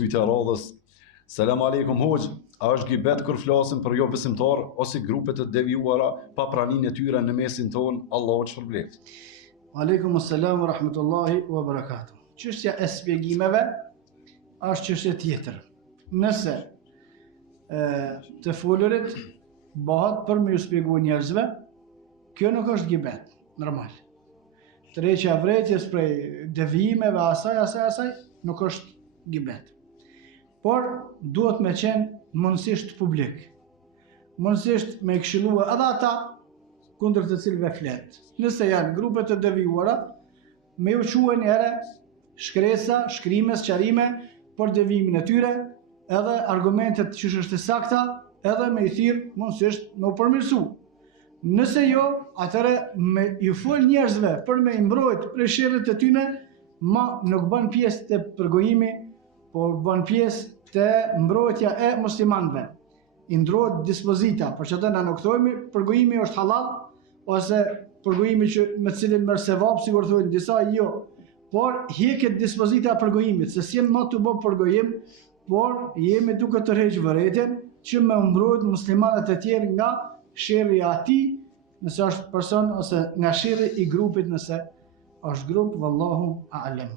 pyetja e radhës. Selam aleikum hoxh, a është gibet kur flasim për jo besimtar ose grupet e devijuara pa praninë e tyre në mesin ton? Allahu të shpërblet. Aleikum assalam wa rahmatullahi wa barakatuh. Çështja e shpjegimeve është çështje tjetër. Nëse të folurit bëhet për me ju shpjegu njerëzve, kjo nuk është gibet, normal. Tërheqja e vërejtjes prej devijimeve asaj nuk është gibet. Por duhet me qenë mundësisht publik. Mundësisht me këshillua edhe ata kundër të cilëve flet. Nëse janë grupe të devijuara, me u quajnë njëherë shkresa, shkrime, sqarime për devijimin e tyre, edhe argumentet që është e sakta, edhe me i thirr mundësisht me u përmirësu. Nëse jo, atëre me ju fol njerëzve për me i mbrojt prej sherrit të tyre, ma nuk bën pjesë të përgojimi, por bën pjesë të mbrojtja e muslimanëve. I ndrohet dispozita, për që të na nuk thojmë përgojimi është halal, ose përgojimi që me cilin merr sevap, sigur thonë disa jo. Por hiqet dispozita e përgojimit, se si më të bë përgojim, por jemi duke tërheqë vërejtjen që me mbrojt muslimanët e tjerë nga sherri i atij, nëse është person ose nga sherri i grupit nëse është grup, wallahu a'lam.